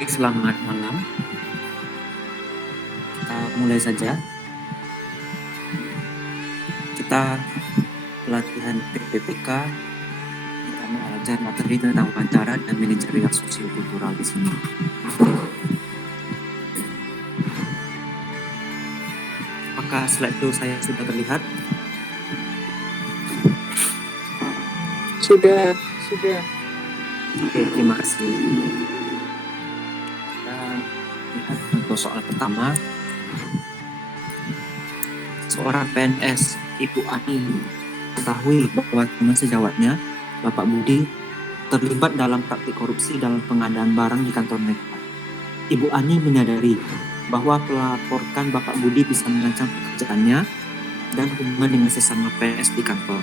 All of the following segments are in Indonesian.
Selamat malam. Kita mulai saja. Kita pelatihan PPPK. Kita belajar materi tentang wawancara dan manajerial sosiokultural di sini. Apakah slide itu saya sudah terlihat? Sudah. Oke, terima kasih. Kita lihat untuk soal pertama. Seorang PNS, Ibu Ani, ketahui bahwa teman sejawatnya, Bapak Budi, terlibat dalam praktik korupsi dalam pengadaan barang di kantor mereka. Ibu Ani menyadari bahwa melaporkan Bapak Budi bisa mengancam pekerjaannya dan hubungan dengan sesama PNS di kantor.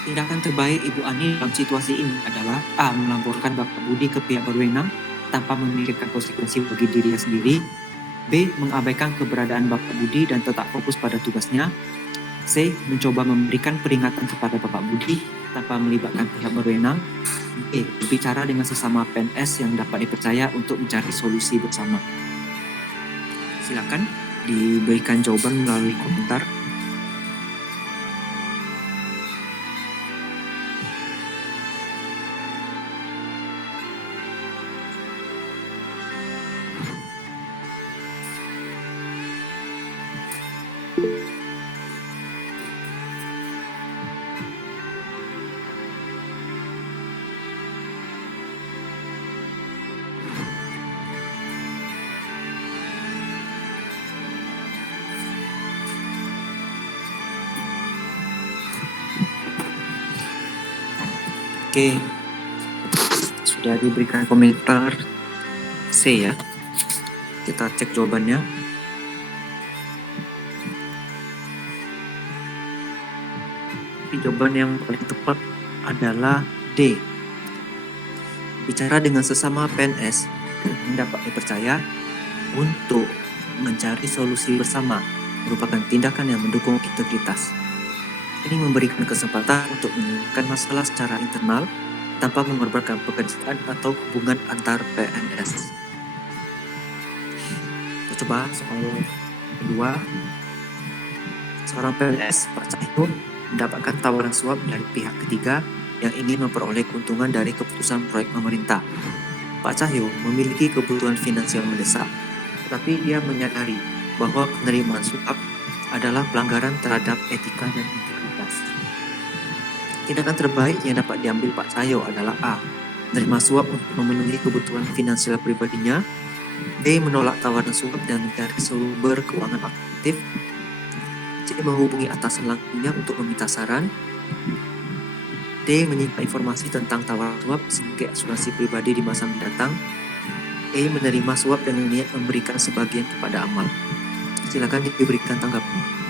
Tindakan terbaik Ibu Ani dalam situasi ini adalah A. Melaporkan Bapak Budi ke pihak berwenang tanpa memikirkan konsekuensi bagi dirinya sendiri. B. Mengabaikan keberadaan Bapak Budi dan tetap fokus pada tugasnya. C. Mencoba memberikan peringatan kepada Bapak Budi tanpa melibatkan pihak berwenang. D. Berbicara dengan sesama PNS yang dapat dipercaya untuk mencari solusi bersama. Silakan diberikan jawaban melalui komentar. Oke, sudah diberikan komentar C ya. Kita cek jawabannya. Jawaban yang paling tepat adalah D. Bicara dengan sesama PNS yang dapat dipercaya untuk mencari solusi bersama merupakan tindakan yang mendukung integritas. Ini memberikan kesempatan untuk menyelesaikan masalah secara internal tanpa mengorbankan pekerjaan atau hubungan antar PNS. Kita coba soal kedua. Seorang PNS, Pak Cahyo, mendapatkan tawaran suap dari pihak ketiga yang ingin memperoleh keuntungan dari keputusan proyek pemerintah. Pak Cahyo memiliki kebutuhan finansial mendesak, tetapi dia menyadari bahwa penerimaan suap adalah pelanggaran terhadap etika dan integritas. Tindakan terbaik yang dapat diambil Pak Cahyo adalah A. Menerima suap untuk memenuhi kebutuhan finansial pribadinya. B. Menolak tawaran suap dan mencari sumber keuangan alternatif. C. Menghubungi atasan langsungnya untuk meminta saran. D. Menyimpan informasi tentang tawaran suap sebagai asuransi pribadi di masa mendatang. E. Menerima suap dengan niat memberikan sebagian kepada amal. Silakan diberikan tanggapan.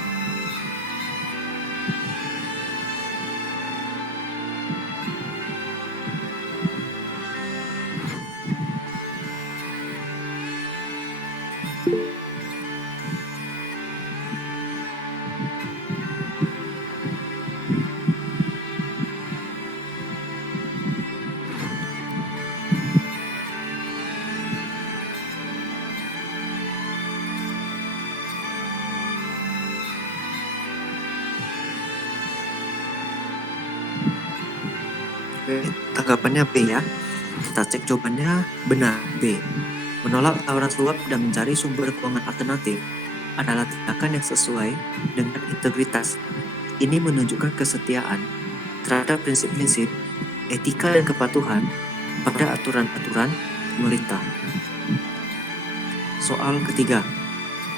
Tanggapannya B ya. Kita cek jawabannya. Benar, B. Menolak tawaran suap dan mencari sumber keuangan alternatif adalah tindakan yang sesuai dengan integritas. Ini menunjukkan kesetiaan terhadap prinsip-prinsip etika dan kepatuhan pada aturan-aturan pemerintah. Soal ketiga.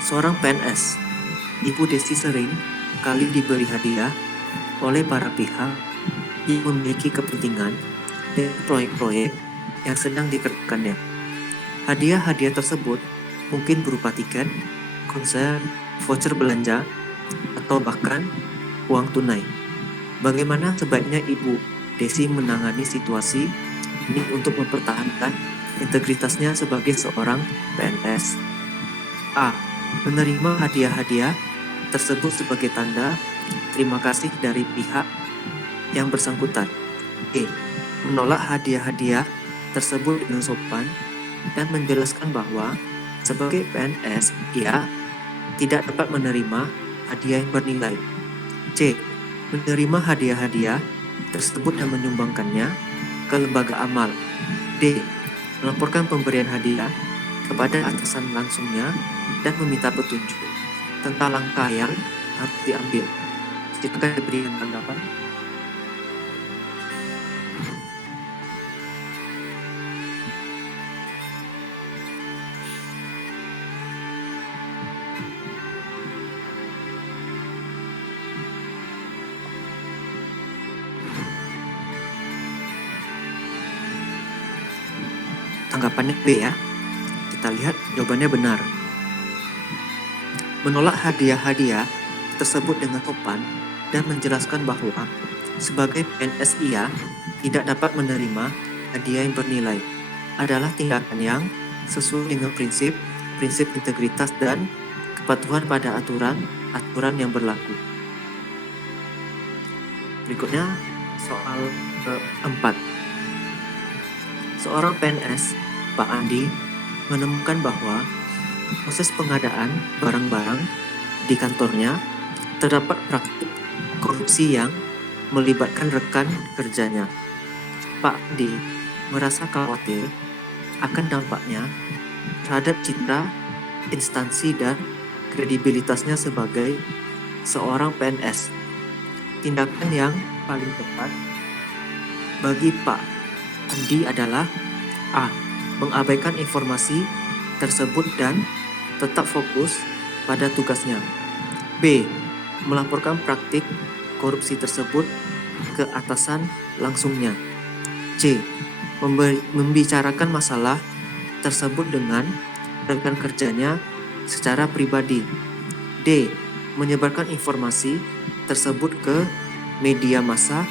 Seorang PNS, Ibu Desi sering kali diberi hadiah oleh para pihak yang memiliki kepentingan dengan proyek-proyek yang sedang dikerjakannya. Hadiah-hadiah tersebut mungkin berupa tiket, konser, voucher belanja, atau bahkan uang tunai. Bagaimana sebaiknya Ibu Desi menangani situasi ini untuk mempertahankan integritasnya sebagai seorang PNS? A. Menerima hadiah-hadiah tersebut sebagai tanda terima kasih dari pihak yang bersangkutan. B. Menolak hadiah-hadiah tersebut dengan sopan dan menjelaskan bahwa sebagai PNS ia tidak dapat menerima hadiah yang bernilai. C. Menerima hadiah-hadiah tersebut dan menyumbangkannya ke lembaga amal. D. Melaporkan pemberian hadiah kepada atasan langsungnya dan meminta petunjuk tentang langkah yang harus diambil. Silakan diberikan tanggapan. Tanggapannya B ya. Kita lihat jawabannya benar. Menolak hadiah-hadiah tersebut dengan sopan dan menjelaskan bahwa sebagai PNS ia tidak dapat menerima hadiah yang bernilai adalah tindakan yang sesuai dengan prinsip integritas dan kepatuhan pada aturan yang berlaku. Berikutnya soal keempat. Seorang PNS, Pak Andi, menemukan bahwa proses pengadaan barang-barang di kantornya terdapat praktik korupsi yang melibatkan rekan kerjanya. Pak Andi merasa khawatir akan dampaknya terhadap citra, instansi, dan kredibilitasnya sebagai seorang PNS. Tindakan yang paling tepat bagi Pak Andi adalah A. Mengabaikan informasi tersebut dan tetap fokus pada tugasnya. B. Melaporkan praktik korupsi tersebut ke atasan langsungnya. C. Membicarakan masalah tersebut dengan rekan kerjanya secara pribadi. D. Menyebarkan informasi tersebut ke media massa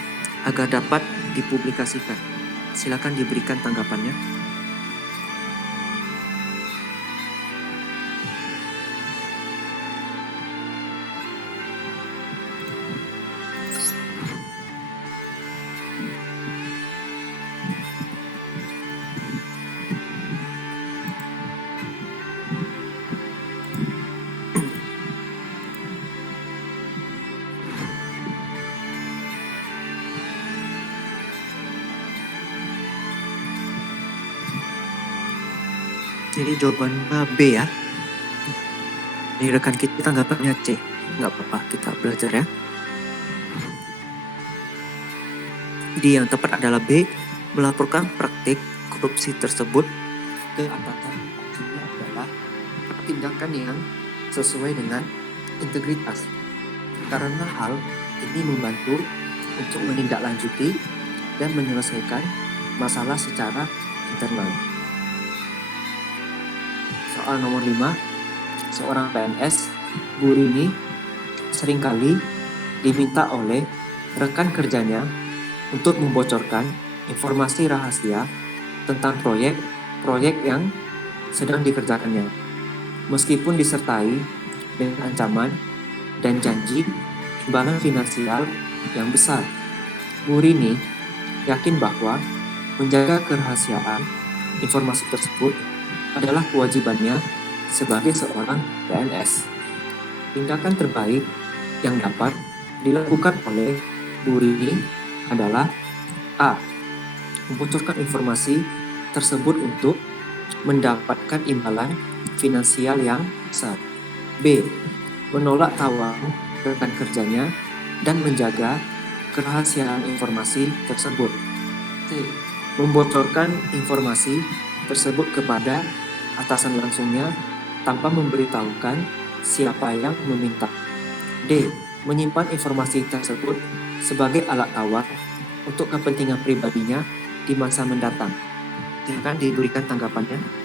agar dapat dipublikasikan. Silakan diberikan tanggapannya. Jadi jawabannya B ya. Ini rekan kita tanggapannya C. Nggak apa-apa, kita belajar ya. Jadi yang tepat adalah B. Melaporkan praktik korupsi tersebut ke atasan langsungnya adalah tindakan yang sesuai dengan integritas. Karena hal ini membantu untuk menindaklanjuti dan menyelesaikan masalah secara internal. Soal nomor 5, seorang PNS, Bu Rini, seringkali diminta oleh rekan kerjanya untuk membocorkan informasi rahasia tentang proyek yang sedang dikerjakannya. Meskipun disertai dengan ancaman dan janji imbalan finansial yang besar, Bu Rini yakin bahwa menjaga kerahasiaan informasi tersebut adalah kewajibannya sebagai seorang PNS. Tindakan terbaik yang dapat dilakukan oleh Bu Rini adalah A. Membocorkan informasi tersebut untuk mendapatkan imbalan finansial yang besar. B. Menolak tawaran rekan kerjanya dan menjaga kerahasiaan informasi tersebut. C. Membocorkan informasi tersebut kepada atasan langsungnya tanpa memberitahukan siapa yang meminta. D. Menyimpan informasi tersebut sebagai alat tawar untuk kepentingan pribadinya di masa mendatang. Silakan diberikan tanggapannya.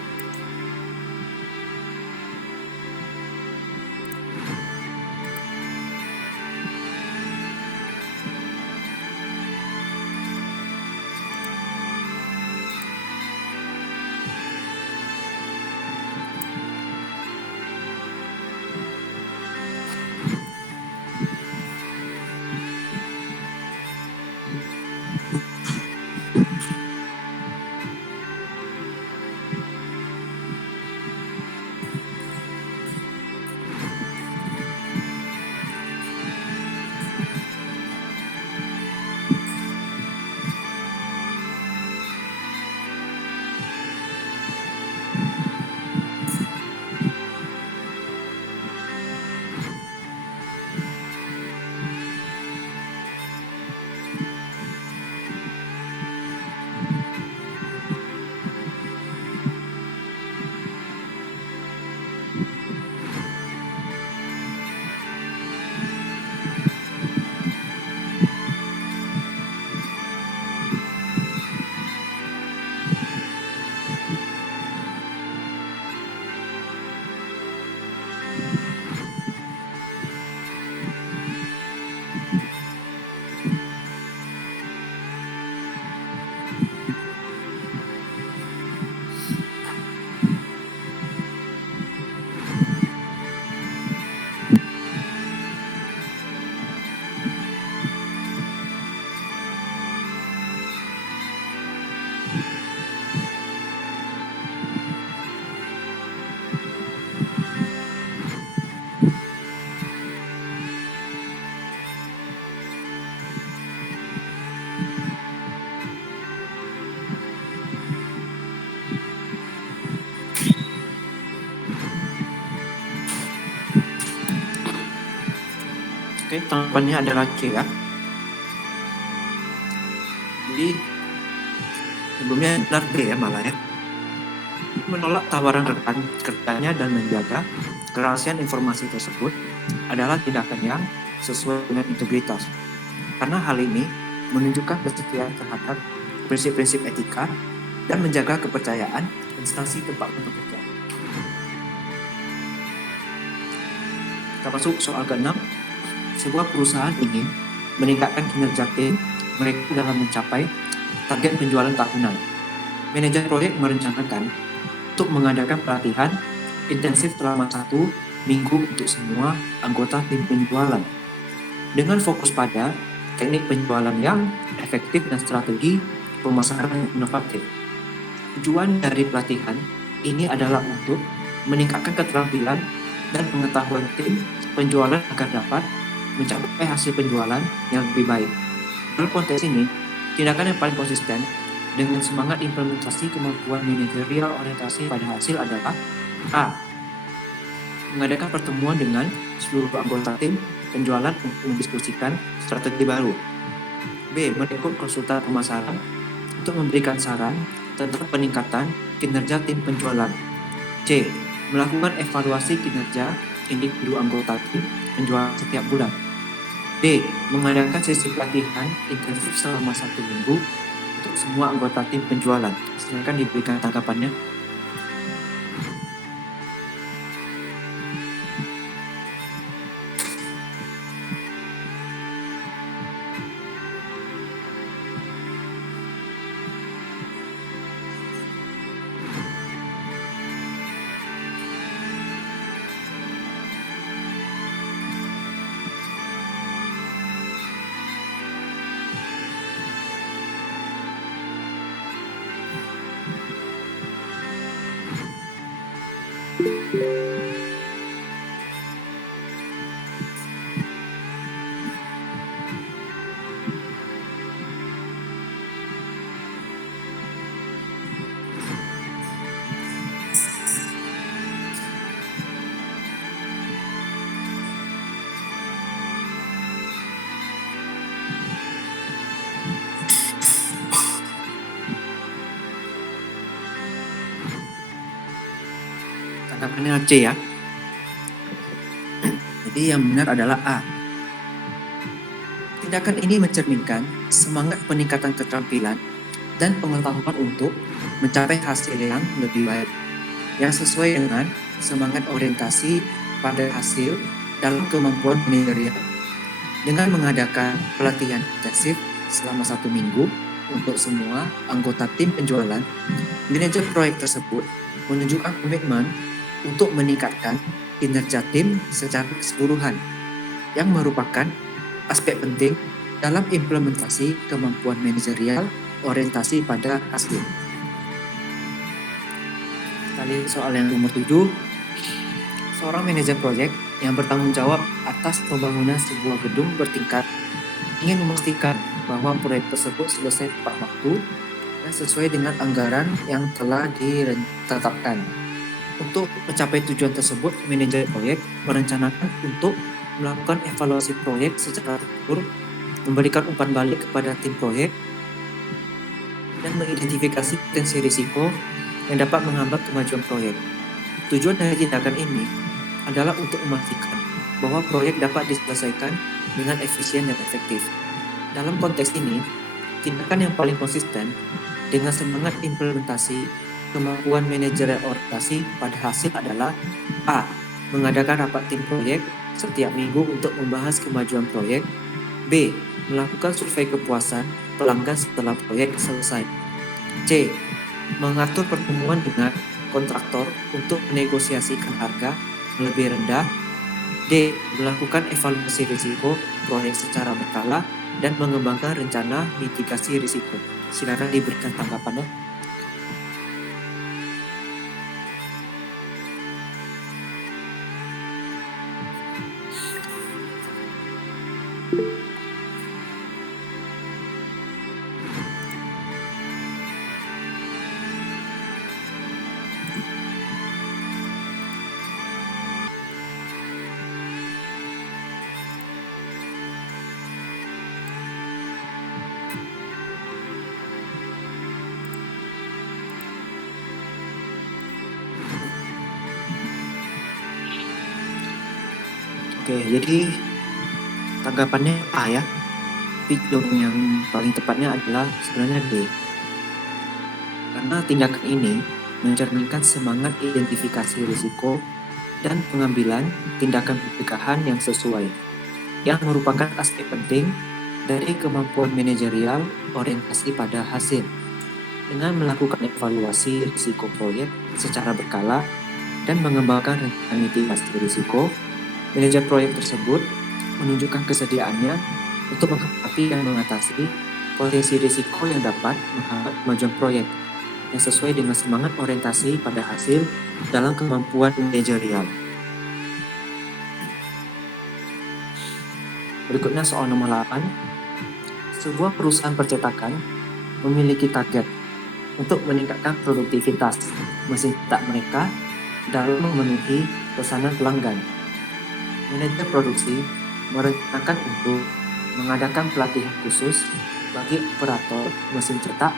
Oke, tanggapannya adalah C ya. Jadi sebelumnya benar B ya malah ya. Menolak tawaran rekan kerjanya dan menjaga kerahasiaan informasi tersebut adalah tindakan yang sesuai dengan integritas. Karena hal ini menunjukkan kesetiaan terhadap prinsip-prinsip etika dan menjaga kepercayaan instansi tempat bekerja. Kita masuk soal ke-6. Sebuah perusahaan ingin meningkatkan kinerja tim mereka dalam mencapai target penjualan tahunan. Manajer proyek merencanakan untuk mengadakan pelatihan intensif selama 1 minggu untuk semua anggota tim penjualan dengan fokus pada teknik penjualan yang efektif dan strategi pemasaran yang inovatif. Tujuan dari pelatihan ini adalah untuk meningkatkan keterampilan dan pengetahuan tim penjualan agar dapat mencapai hasil penjualan yang lebih baik. Dalam konteks ini, tindakan yang paling konsisten dengan semangat implementasi kemampuan manajerial orientasi pada hasil adalah A. Mengadakan pertemuan dengan seluruh anggota tim penjualan untuk mendiskusikan strategi baru. B. Merekrut konsultan pemasaran untuk memberikan saran tentang peningkatan kinerja tim penjualan. C. Melakukan evaluasi kinerja individu anggota tim penjualan setiap bulan. D. Mengadakan sesi pelatihan intensif selama 1 minggu untuk semua anggota tim penjualan. Silakan diberikan tanggapannya. Tanggapannya C ya. Jadi yang benar adalah A. Tindakan ini mencerminkan semangat peningkatan keterampilan dan pengetahuan untuk mencapai hasil yang lebih baik, yang sesuai dengan semangat orientasi pada hasil dalam kemampuan manajerial. Dengan mengadakan pelatihan intensif selama 1 minggu untuk semua anggota tim penjualan, manajer proyek tersebut menunjukkan komitmen untuk meningkatkan kinerja tim secara keseluruhan, yang merupakan aspek penting dalam implementasi kemampuan manajerial orientasi pada hasil. Kali soal yang nomor 7. Seorang manajer proyek yang bertanggung jawab atas pembangunan sebuah gedung bertingkat ingin memastikan bahwa proyek tersebut selesai tepat waktu dan sesuai dengan anggaran yang telah ditetapkan. Untuk mencapai tujuan tersebut, manajer proyek merencanakan untuk melakukan evaluasi proyek secara terukur, memberikan umpan balik kepada tim proyek, dan mengidentifikasi potensi risiko yang dapat menghambat kemajuan proyek. Tujuan dari tindakan ini adalah untuk memastikan bahwa proyek dapat diselesaikan dengan efisien dan efektif. Dalam konteks ini, tindakan yang paling konsisten dengan semangat implementasi kemampuan manajerial orientasi pada hasil adalah A. Mengadakan rapat tim proyek setiap minggu untuk membahas kemajuan proyek. B. Melakukan survei kepuasan pelanggan setelah proyek selesai. C. Mengatur pertemuan dengan kontraktor untuk menegosiasikan harga lebih rendah. D. Melakukan evaluasi risiko proyek secara berkala dan mengembangkan rencana mitigasi risiko. Silakan diberikan tanggapannya. Oke, jadi tanggapannya A ya. Tapi jawaban yang paling tepatnya adalah sebenarnya D. Karena tindakan ini mencerminkan semangat identifikasi risiko dan pengambilan tindakan pencegahan yang sesuai, yang merupakan aspek penting dari kemampuan manajerial orientasi pada hasil. Dengan melakukan evaluasi risiko proyek secara berkala dan mengembangkan rencana mitigasi risiko, manajer proyek tersebut menunjukkan kesediaannya untuk menghadapi dan mengatasi potensi risiko yang dapat menghambat kemajuan proyek yang sesuai dengan semangat orientasi pada hasil dalam kemampuan manajerial. Berikutnya soal nomor 8. Sebuah perusahaan percetakan memiliki target untuk meningkatkan produktivitas mesin cetak mereka dalam memenuhi pesanan pelanggan. Manajer produksi merencanakan untuk mengadakan pelatihan khusus bagi operator mesin cetak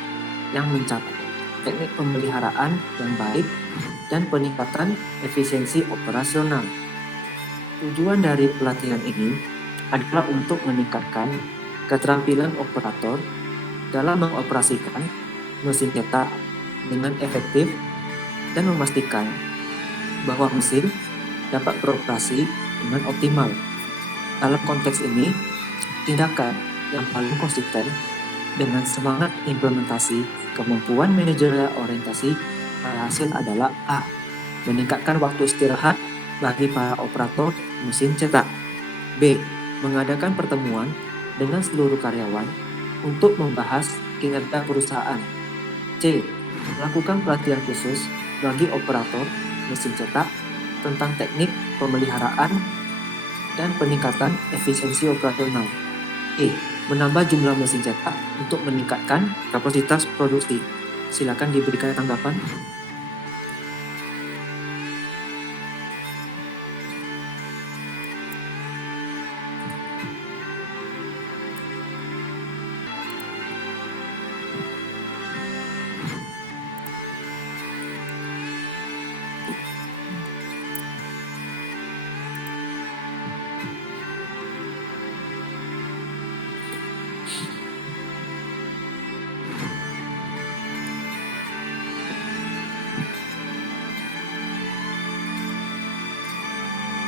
yang mencatat teknik pemeliharaan yang baik dan peningkatan efisiensi operasional. Tujuan dari pelatihan ini adalah untuk meningkatkan keterampilan operator dalam mengoperasikan mesin cetak dengan efektif dan memastikan bahwa mesin dapat beroperasi dengan optimal. Dalam konteks ini, tindakan yang paling konsisten dengan semangat implementasi kemampuan manajerial orientasi pada hasil adalah A. Meningkatkan waktu istirahat bagi para operator mesin cetak. B. Mengadakan pertemuan dengan seluruh karyawan untuk membahas kinerja perusahaan. C. Melakukan pelatihan khusus bagi operator mesin cetak tentang teknik pemeliharaan dan peningkatan efisiensi operasional. E. Menambah jumlah mesin cetak untuk meningkatkan kapasitas produksi. Silakan diberikan tanggapan.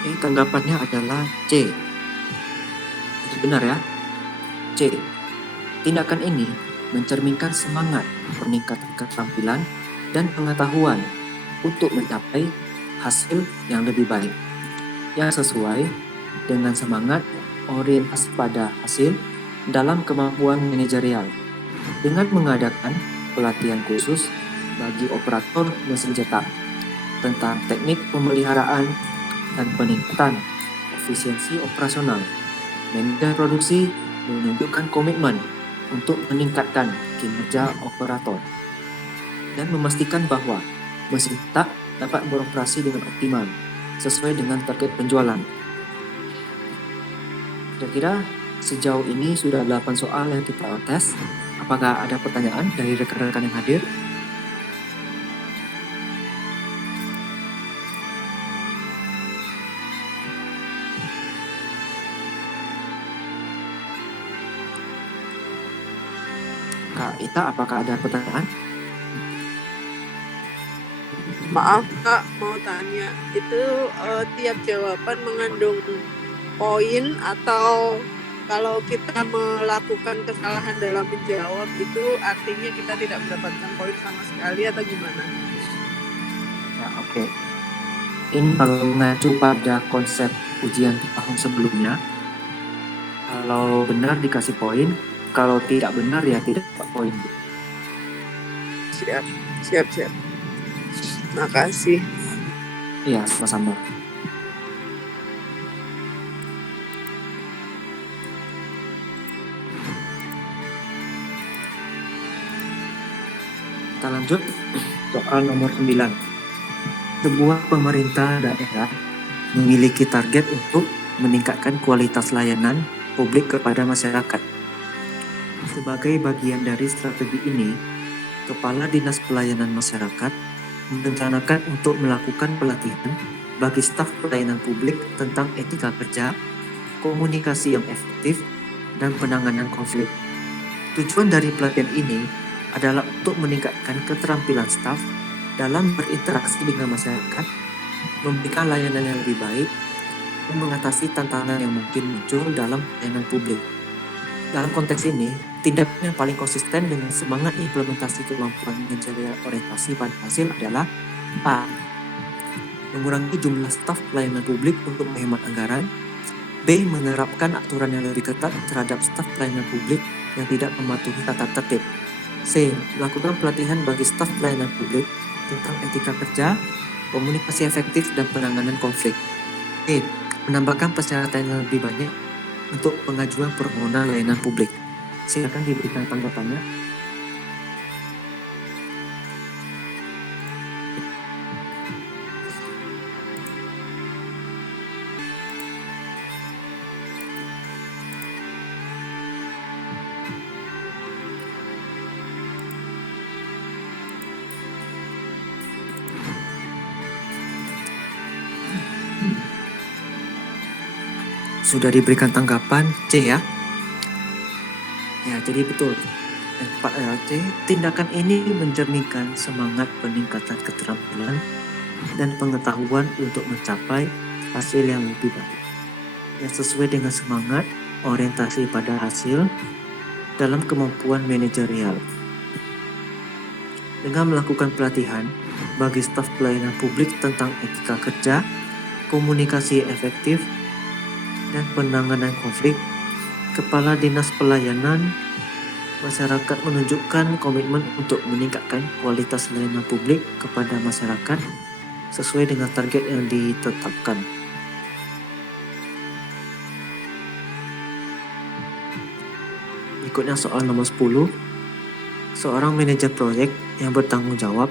Oke, tanggapannya adalah C. Itu benar ya? C. Tindakan ini mencerminkan semangat peningkatan keterampilan dan pengetahuan untuk mencapai hasil yang lebih baik, yang sesuai dengan semangat orientasi pada hasil dalam kemampuan manajerial. Dengan mengadakan pelatihan khusus bagi operator mesin cetak tentang teknik pemeliharaan dan peningkatan efisiensi operasional, manajer produksi menunjukkan komitmen untuk meningkatkan kinerja operator dan memastikan bahwa mesin cetak dapat beroperasi dengan optimal sesuai dengan target penjualan. Kira-kira sejauh ini sudah 8 soal yang kita tes. Apakah ada pertanyaan dari rekan-rekan yang hadir? Kak Ita, apakah ada pertanyaan? Maaf Kak, mau tanya, itu tiap jawaban mengandung poin atau kalau kita melakukan kesalahan dalam menjawab itu artinya kita tidak mendapatkan poin sama sekali atau gimana? Ya, oke. Ini kalau mengacu pada konsep ujian tahun sebelumnya, kalau benar dikasih poin, kalau tidak benar ya tidak dapat poin. Siap, siap, siap. Makasih. Iya, sama-sama. Kita lanjut soal nomor 9. Sebuah pemerintah daerah memiliki target untuk meningkatkan kualitas layanan publik kepada masyarakat. Sebagai bagian dari strategi ini, Kepala Dinas Pelayanan Masyarakat merencanakan untuk melakukan pelatihan bagi staf pelayanan publik tentang etika kerja, komunikasi yang efektif, dan penanganan konflik. Tujuan dari pelatihan ini adalah untuk meningkatkan keterampilan staf dalam berinteraksi dengan masyarakat, memberikan layanan yang lebih baik, dan mengatasi tantangan yang mungkin muncul dalam pelayanan publik. Dalam konteks ini, tindakan yang paling konsisten dengan semangat implementasi kemampuan manajerial orientasi pada hasil adalah A. Mengurangi jumlah staf pelayanan publik untuk menghemat anggaran. B. Menerapkan aturan yang lebih ketat terhadap staf pelayanan publik yang tidak mematuhi tata tertib. C. Melakukan pelatihan bagi staf pelayanan publik tentang etika kerja, komunikasi efektif, dan penanganan konflik. D. Menambahkan persyaratan yang lebih banyak untuk pengajuan permohonan layanan publik. Silakan diberikan tanggapannya. Sudah diberikan tanggapan C ya? Ya, jadi betul. Yang tepat adalah C. Tindakan ini mencerminkan semangat peningkatan keterampilan dan pengetahuan untuk mencapai hasil yang lebih baik. Yang sesuai dengan semangat orientasi pada hasil dalam kemampuan manajerial. Dengan melakukan pelatihan bagi staf pelayanan publik tentang etika kerja, komunikasi efektif, dan penanganan konflik, Kepala Dinas Pelayanan Masyarakat menunjukkan komitmen untuk meningkatkan kualitas layanan publik kepada masyarakat sesuai dengan target yang ditetapkan. Berikutnya soal nomor 10. Seorang manajer proyek yang bertanggung jawab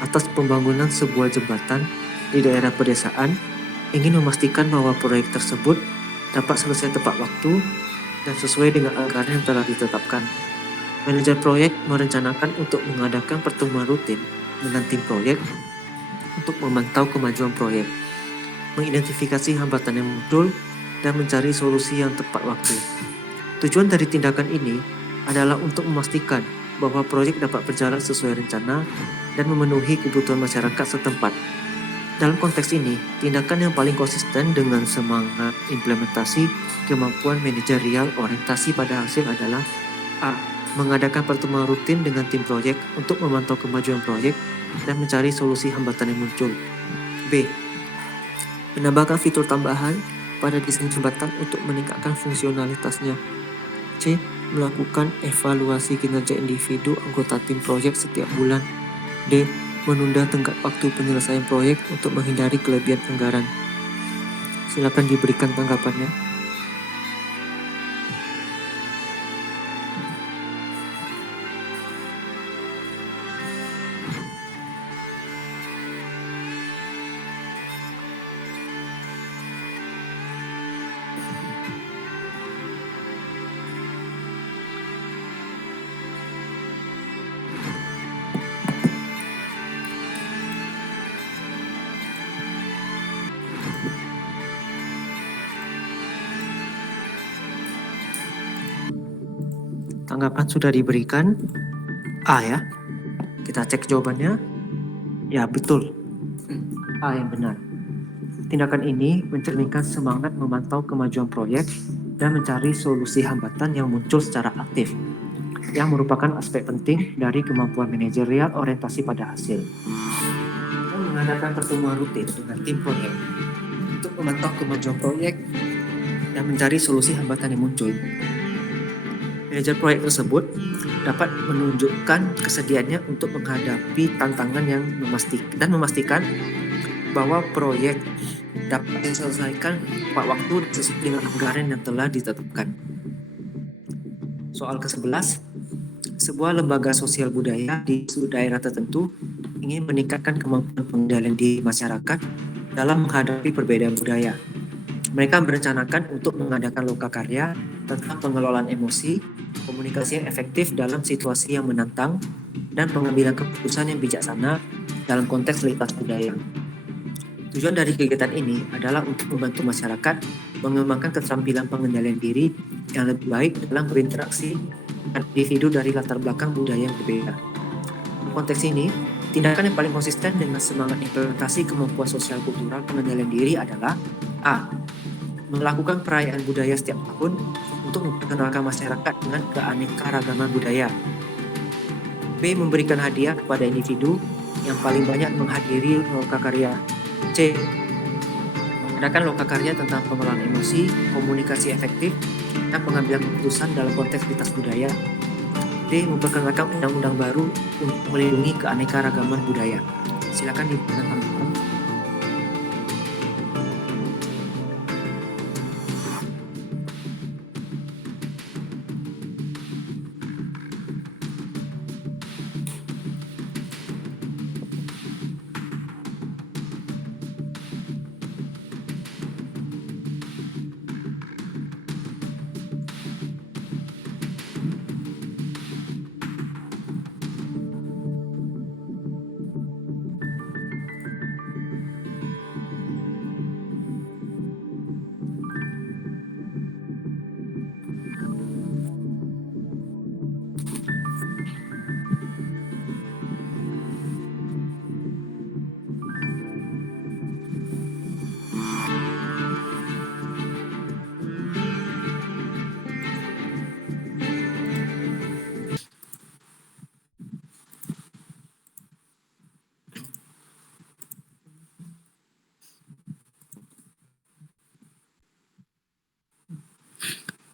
atas pembangunan sebuah jembatan di daerah pedesaan ingin memastikan bahwa proyek tersebut dapat selesai tepat waktu dan sesuai dengan anggaran yang telah ditetapkan. Manajer proyek merencanakan untuk mengadakan pertemuan rutin dengan tim proyek untuk memantau kemajuan proyek, mengidentifikasi hambatan yang muncul, dan mencari solusi yang tepat waktu. Tujuan dari tindakan ini adalah untuk memastikan bahwa proyek dapat berjalan sesuai rencana dan memenuhi kebutuhan masyarakat setempat. Dalam konteks ini, tindakan yang paling konsisten dengan semangat implementasi kemampuan manajerial orientasi pada hasil adalah A. Mengadakan pertemuan rutin dengan tim proyek untuk memantau kemajuan proyek dan mencari solusi hambatan yang muncul. B. Menambahkan fitur tambahan pada desain jembatan untuk meningkatkan fungsionalitasnya. C. Melakukan evaluasi kinerja individu anggota tim proyek setiap bulan. D. Menunda tenggat waktu penyelesaian proyek untuk menghindari kelebihan anggaran. Silakan diberikan tanggapannya. Tanggapan sudah diberikan. A ya. Kita cek jawabannya. Ya, betul. A yang benar. Tindakan ini mencerminkan semangat memantau kemajuan proyek dan mencari solusi hambatan yang muncul secara aktif, yang merupakan aspek penting dari kemampuan manajerial orientasi pada hasil. Dan mengadakan pertemuan rutin dengan tim proyek untuk memantau kemajuan proyek dan mencari solusi hambatan yang muncul. Manajer proyek tersebut dapat menunjukkan kesediaannya untuk menghadapi tantangan yang memastikan bahwa proyek dapat diselesaikan tepat waktu sesuai dengan anggaran yang telah ditetapkan. Soal ke-11, sebuah lembaga sosial budaya di suatu daerah tertentu ingin meningkatkan kemampuan pengendalian diri masyarakat dalam menghadapi perbedaan budaya. Mereka merencanakan untuk mengadakan lokakarya tentang pengelolaan emosi, komunikasi yang efektif dalam situasi yang menantang, dan pengambilan keputusan yang bijaksana dalam konteks lintas budaya. Tujuan dari kegiatan ini adalah untuk membantu masyarakat mengembangkan keterampilan pengendalian diri yang lebih baik dalam berinteraksi dengan individu dari latar belakang budaya yang berbeda. Dalam konteks ini, tindakan yang paling konsisten dengan semangat implementasi kemampuan sosial kultural pengendalian diri adalah A. Melakukan perayaan budaya setiap tahun untuk memperkenalkan masyarakat dengan keanekaragaman budaya. B. Memberikan hadiah kepada individu yang paling banyak menghadiri lokakarya. C. Mengadakan lokakarya tentang pengelolaan emosi, komunikasi efektif, dan pengambilan keputusan dalam konteks lintas budaya. D. Memperkenalkan undang-undang baru untuk melindungi keanekaragaman budaya. Silakan diberikan tanggapan.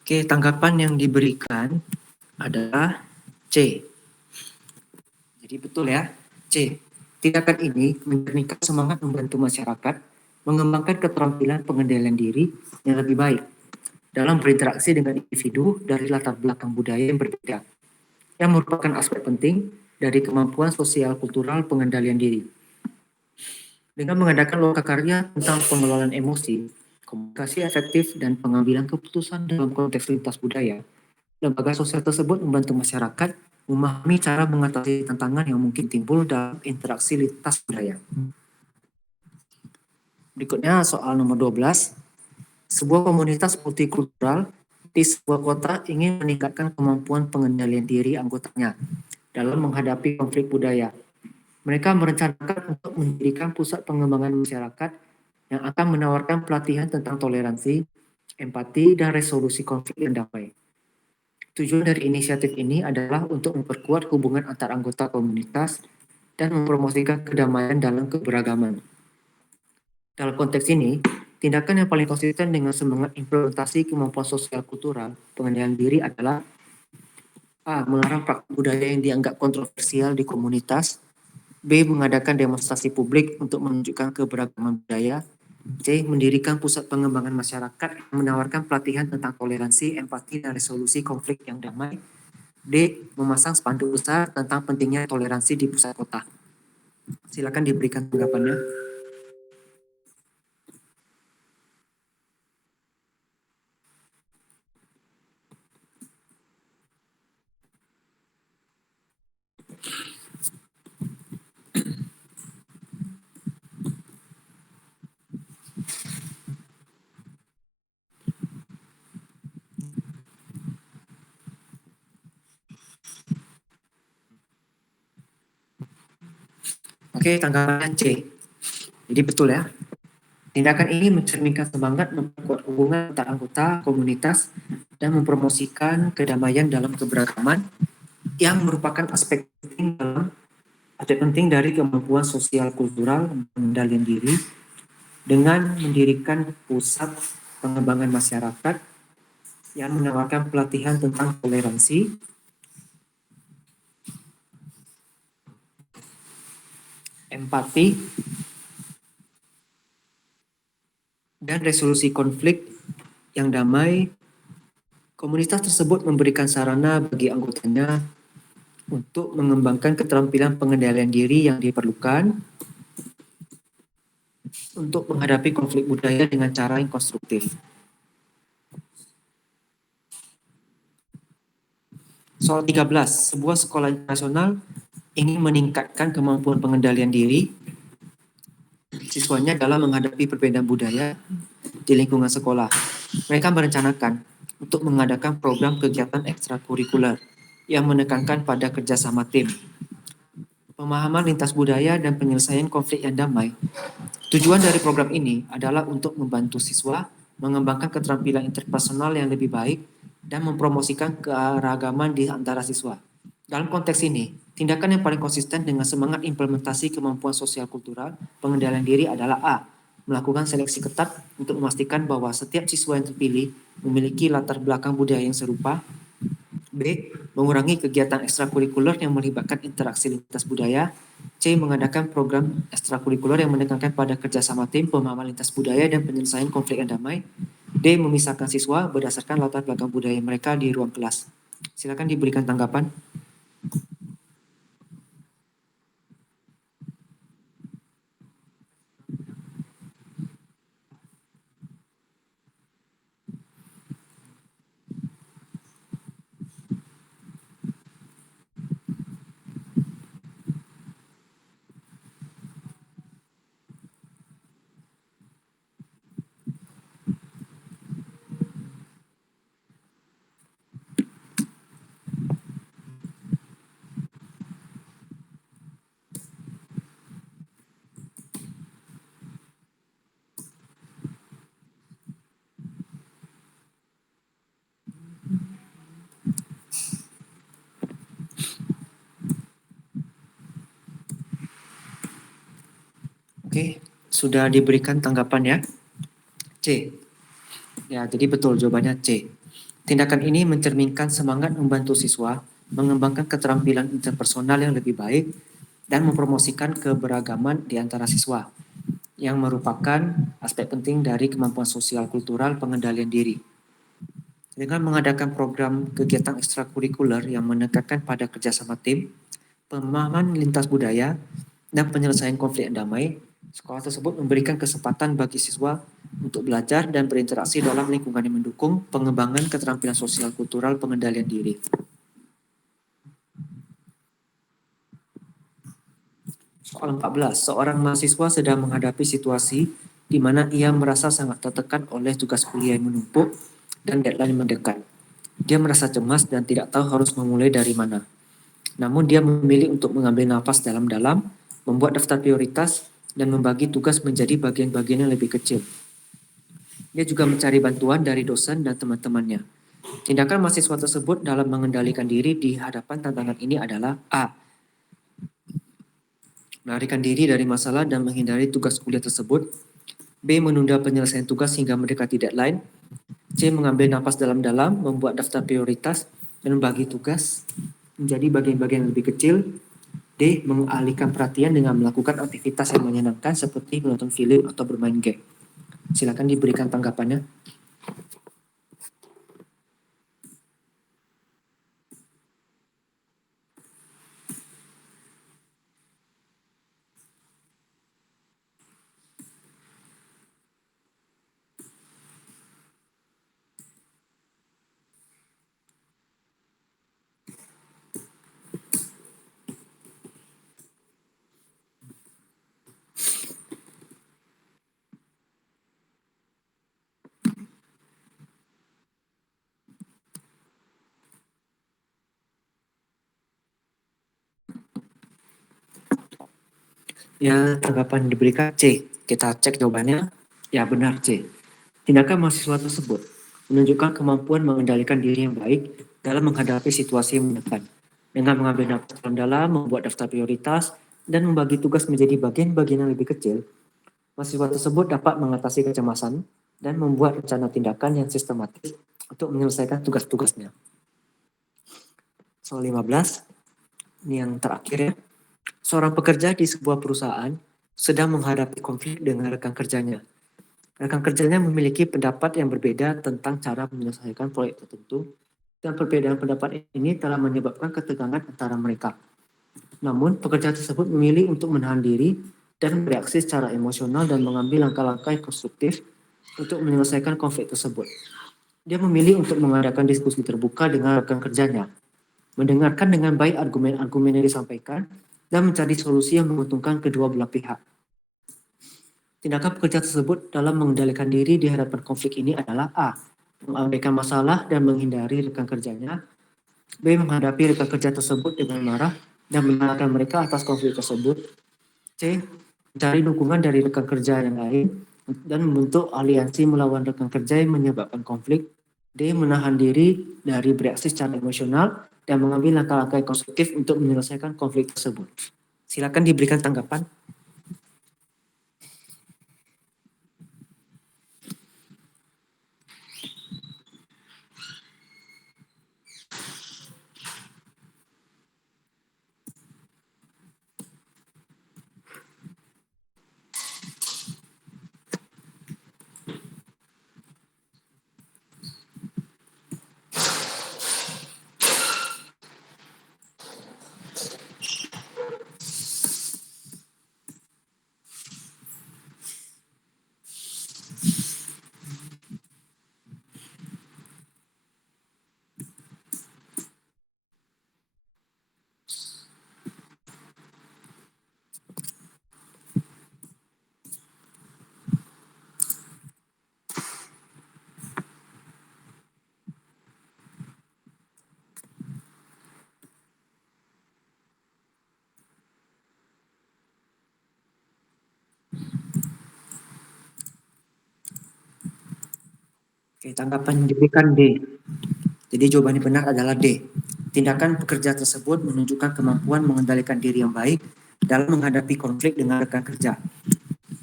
Oke, tanggapan yang diberikan adalah C. Jadi betul ya, C. Tindakan ini mencerminkan semangat membantu masyarakat mengembangkan keterampilan pengendalian diri yang lebih baik dalam berinteraksi dengan individu dari latar belakang budaya yang berbeda, yang merupakan aspek penting dari kemampuan sosial kultural pengendalian diri. Dengan mengadakan lokakarya tentang pengelolaan emosi, komunikasi efektif, dan pengambilan keputusan dalam konteks lintas budaya, lembaga sosial tersebut membantu masyarakat memahami cara mengatasi tantangan yang mungkin timbul dalam interaksi lintas budaya. Berikutnya soal nomor 12. Sebuah komunitas multikultural di sebuah kota ingin meningkatkan kemampuan pengendalian diri anggotanya dalam menghadapi konflik budaya. Mereka merencanakan untuk mendirikan pusat pengembangan masyarakat yang akan menawarkan pelatihan tentang toleransi, empati, dan resolusi konflik yang damai. Tujuan dari inisiatif ini adalah untuk memperkuat hubungan antar anggota komunitas dan mempromosikan kedamaian dalam keberagaman. Dalam konteks ini, tindakan yang paling konsisten dengan semangat implementasi kemampuan sosial kultural pengendalian diri adalah A. Melarang praktik budaya yang dianggap kontroversial di komunitas. B. Mengadakan demonstrasi publik untuk menunjukkan keberagaman budaya. C. Mendirikan pusat pengembangan masyarakat yang menawarkan pelatihan tentang toleransi, empati, dan resolusi konflik yang damai. D. Memasang spanduk besar tentang pentingnya toleransi di pusat kota. Silakan diberikan tanggapannya. Oke, tanggapannya C. Jadi betul ya. Tindakan ini mencerminkan semangat memperkuat hubungan antar anggota komunitas dan mempromosikan kedamaian dalam keberagaman yang merupakan aspek penting dari kemampuan sosial kultural pengendalian diri dengan mendirikan pusat pengembangan masyarakat yang menawarkan pelatihan tentang toleransi, empati, dan resolusi konflik yang damai. Komunitas tersebut memberikan sarana bagi anggotanya untuk mengembangkan keterampilan pengendalian diri yang diperlukan untuk menghadapi konflik budaya dengan cara yang konstruktif. Soal 13, sebuah sekolah internasional ingin meningkatkan kemampuan pengendalian diri siswanya dalam menghadapi perbedaan budaya di lingkungan sekolah. Mereka merencanakan untuk mengadakan program kegiatan ekstrakurikuler yang menekankan pada kerjasama tim, pemahaman lintas budaya, dan penyelesaian konflik yang damai. Tujuan dari program ini adalah untuk membantu siswa mengembangkan keterampilan interpersonal yang lebih baik dan mempromosikan keragaman di antara siswa. Dalam konteks ini, tindakan yang paling konsisten dengan semangat implementasi kemampuan sosial kultural pengendalian diri adalah A. Melakukan seleksi ketat untuk memastikan bahwa setiap siswa yang terpilih memiliki latar belakang budaya yang serupa. B. Mengurangi kegiatan ekstrakurikuler yang melibatkan interaksi lintas budaya. C. Mengadakan program ekstrakurikuler yang menekankan pada kerjasama tim, pemahaman lintas budaya, dan penyelesaian konflik yang damai. D. Memisahkan siswa berdasarkan latar belakang budaya mereka di ruang kelas. Silakan diberikan tanggapan. Oke, sudah diberikan tanggapan ya. C. Ya, jadi betul jawabannya C. Tindakan ini mencerminkan semangat membantu siswa mengembangkan keterampilan interpersonal yang lebih baik dan mempromosikan keberagaman di antara siswa, yang merupakan aspek penting dari kemampuan sosial kultural pengendalian diri. Dengan mengadakan program kegiatan ekstrakurikuler yang menekankan pada kerjasama tim, pemahaman lintas budaya, dan penyelesaian konflik yang damai, sekolah tersebut memberikan kesempatan bagi siswa untuk belajar dan berinteraksi dalam lingkungan yang mendukung pengembangan keterampilan sosial kultural pengendalian diri. Soal 14, seorang mahasiswa sedang menghadapi situasi di mana ia merasa sangat tertekan oleh tugas kuliah yang menumpuk dan deadline yang mendekat. Dia merasa cemas dan tidak tahu harus memulai dari mana. Namun dia memilih untuk mengambil nafas dalam-dalam, membuat daftar prioritas, dan membagi tugas menjadi bagian-bagian yang lebih kecil. Dia juga mencari bantuan dari dosen dan teman-temannya. Tindakan mahasiswa tersebut dalam mengendalikan diri di hadapan tantangan ini adalah A. Melarikan diri dari masalah dan menghindari tugas kuliah tersebut. B. Menunda penyelesaian tugas hingga mendekati deadline. C. Mengambil napas dalam-dalam, membuat daftar prioritas, dan membagi tugas menjadi bagian-bagian yang lebih kecil. D. Mengalihkan perhatian dengan melakukan aktivitas yang menyenangkan seperti menonton film atau bermain game. Silakan diberikan tanggapannya. Ya, tanggapan diberikan C. Kita cek jawabannya. Ya, benar C. Tindakan mahasiswa tersebut menunjukkan kemampuan mengendalikan diri yang baik dalam menghadapi situasi yang menekan. Dengan mengambil napas dalam, membuat daftar prioritas, dan membagi tugas menjadi bagian-bagian yang lebih kecil, mahasiswa tersebut dapat mengatasi kecemasan dan membuat rencana tindakan yang sistematis untuk menyelesaikan tugas-tugasnya. Soal 15, ini yang terakhir ya. Seorang pekerja di sebuah perusahaan sedang menghadapi konflik dengan rekan kerjanya. Rekan kerjanya memiliki pendapat yang berbeda tentang cara menyelesaikan proyek tertentu, dan perbedaan pendapat ini telah menyebabkan ketegangan antara mereka. Namun, pekerja tersebut memilih untuk menahan diri dan bereaksi secara emosional dan mengambil langkah-langkah yang konstruktif untuk menyelesaikan konflik tersebut. Dia memilih untuk mengadakan diskusi terbuka dengan rekan kerjanya, mendengarkan dengan baik argumen-argumen yang disampaikan, dan mencari solusi yang menguntungkan kedua belah pihak. Tindakan pekerja tersebut dalam mengendalikan diri di hadapan konflik ini adalah A. Mengabaikan masalah dan menghindari rekan kerjanya. B. Menghadapi rekan kerja tersebut dengan marah dan menyalahkan mereka atas konflik tersebut. C. Mencari dukungan dari rekan kerja yang lain dan membentuk aliansi melawan rekan kerja yang menyebabkan konflik. D. Menahan diri dari bereaksi secara emosional dan mengambil langkah-langkah konstruktif untuk menyelesaikan konflik tersebut. Silakan diberikan tanggapan. Oke, tanggapan yang diberikan D. Jadi jawabannya benar adalah D. Tindakan pekerja tersebut menunjukkan kemampuan mengendalikan diri yang baik dalam menghadapi konflik dengan rekan kerja.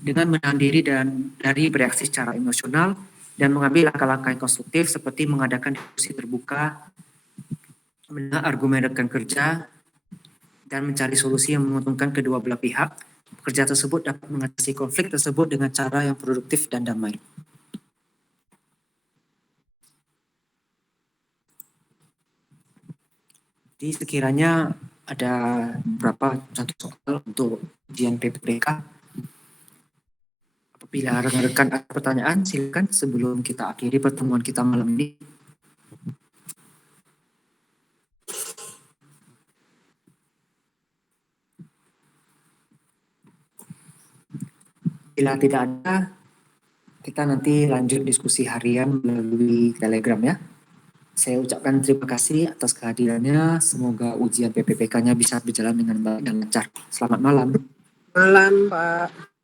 Dengan menahan diri dan dari bereaksi secara emosional dan mengambil langkah-langkah yang konstruktif seperti mengadakan diskusi terbuka, mendengar argumen rekan kerja, dan mencari solusi yang menguntungkan kedua belah pihak, pekerja tersebut dapat mengatasi konflik tersebut dengan cara yang produktif dan damai. Jadi sekiranya ada beberapa contoh soal untuk ujian PPK. Apabila rekan-rekan ada pertanyaan, silakan sebelum kita akhiri pertemuan kita malam ini. Bila tidak ada, kita nanti lanjut diskusi harian melalui Telegram ya. Saya ucapkan terima kasih atas kehadirannya. Semoga ujian PPPK-nya bisa berjalan dengan baik dan lancar. Selamat malam. Malam, Pak.